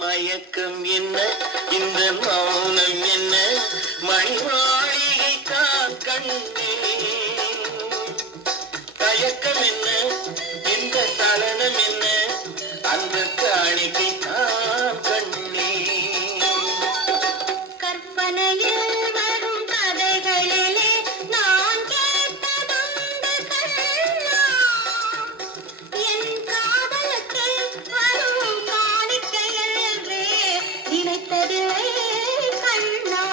மயக்கம் என்ன இந்த மௌனம் என்ன மணி மாளிகை தான் கண்ணே தயக்கம் என்ன இந்த சலனம் என்ன அந்த காணிக்கை தான் கண்ணே கற்பனையில் வரும் கதைகளிலே நான் கேட்டதுண்டு கண்ணா என் காதலுக்கு வரும் காணிக்கையில் நினைத்ததில்லை கண்ணா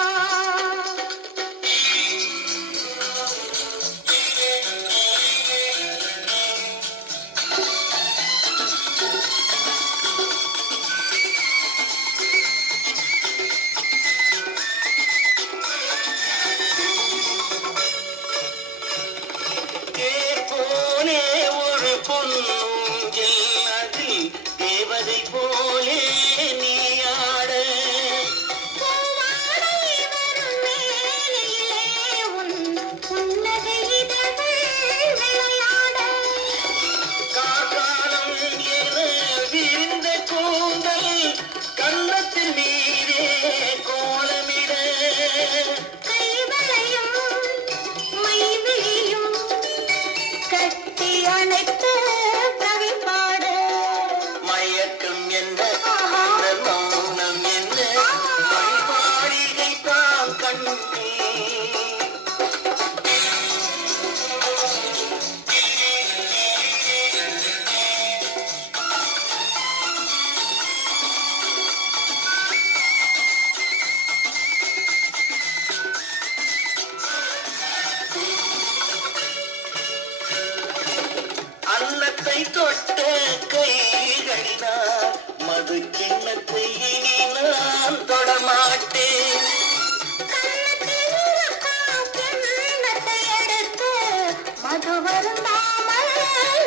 போலே ஒரு பொன்னுங்கில் அதில் தேவதை போலே நீ ஆட வரும் வேளையிலே உன் புன்னகை இதழ்கள் விளையாட காலம் என விரிந்த கூந்தல் கன்னத்தில் மீதே கோலமிட கைவளையும் மைவிழியும் கட்டி அணைத்து கவிப்பாட மயக்கம் என்ன இந்த மௌனம் என்ன மணி மாளிகை தான் கண்ணே அன்னத்தை தொட்ட கைகளினால் மது கிண்ணத்தை இனி நான் தொடமாட்டேன் கண்ணத்தை எடுத்து மது வருந்தாமல்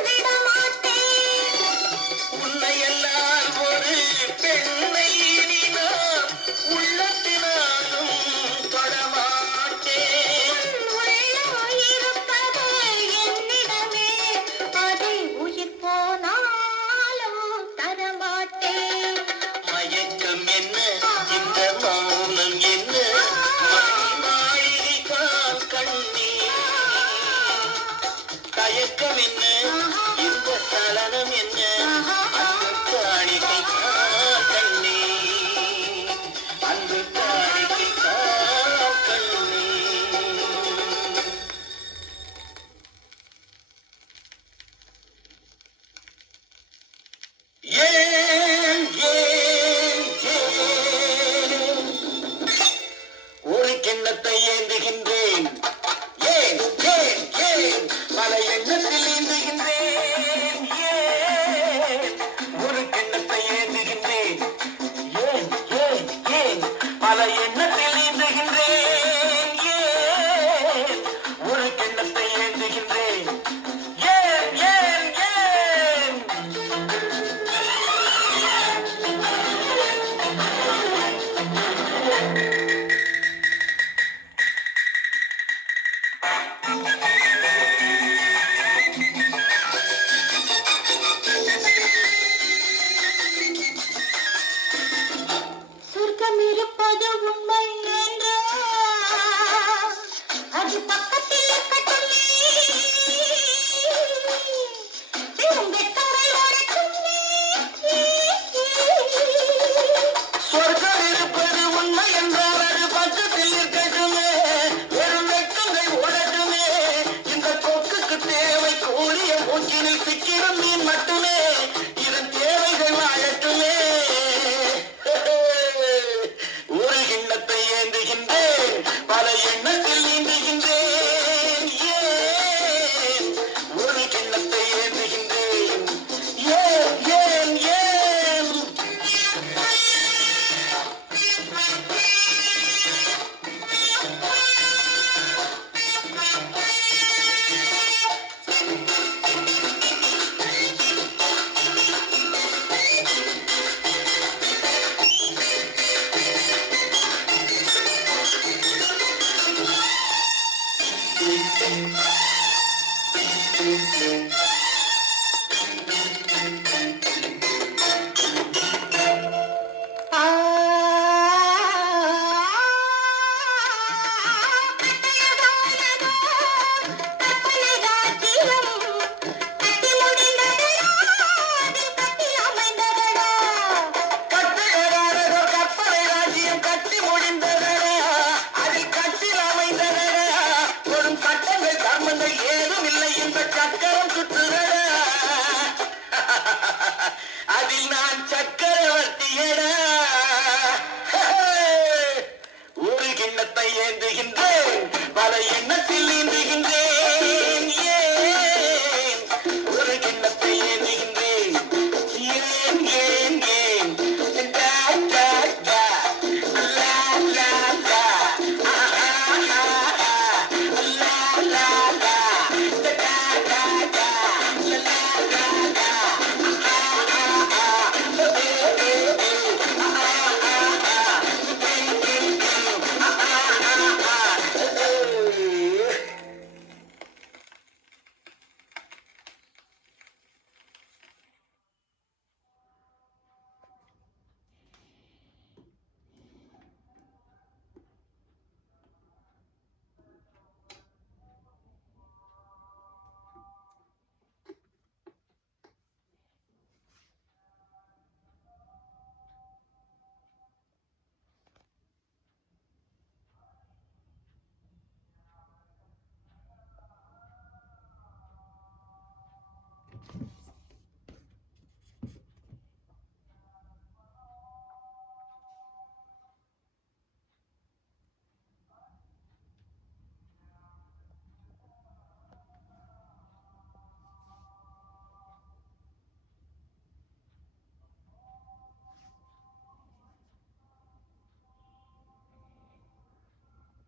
விடமாட்டேன் உன்னையெல்லாம் ஒரு பெண்ணை இனி நான் உள்ளத்தினாலும் தொடமாட்டேன் உள்ளம் இருப்பது என்னிடமே அதை உயிர் போனாலும் தரமாட்டேன் மயக்கம் என்ன இந்த மௌனம் என்ன மணி மாளிகை தான் கண்ணே தயக்கம் என்ன இந்த சலனம் என்ன அந்த காணிக்கை தான் கண்ணே அந்த காணிக்கை தான் கண்ணே ஏன் ஏன் ஏன் ஒரு கிண்ணத்தை ஏந்துகின்றேன் ஏன் ஏன் ஏன் பல எண்ணத்தில் ஏந்துகின்றேன் ஏன் ஒரு கிண்ணத்தை கூறிய மூக்கினில் சிக்கிடும் மீன் மட்டுமே இதன் தேவைகள் வாழட்டுமே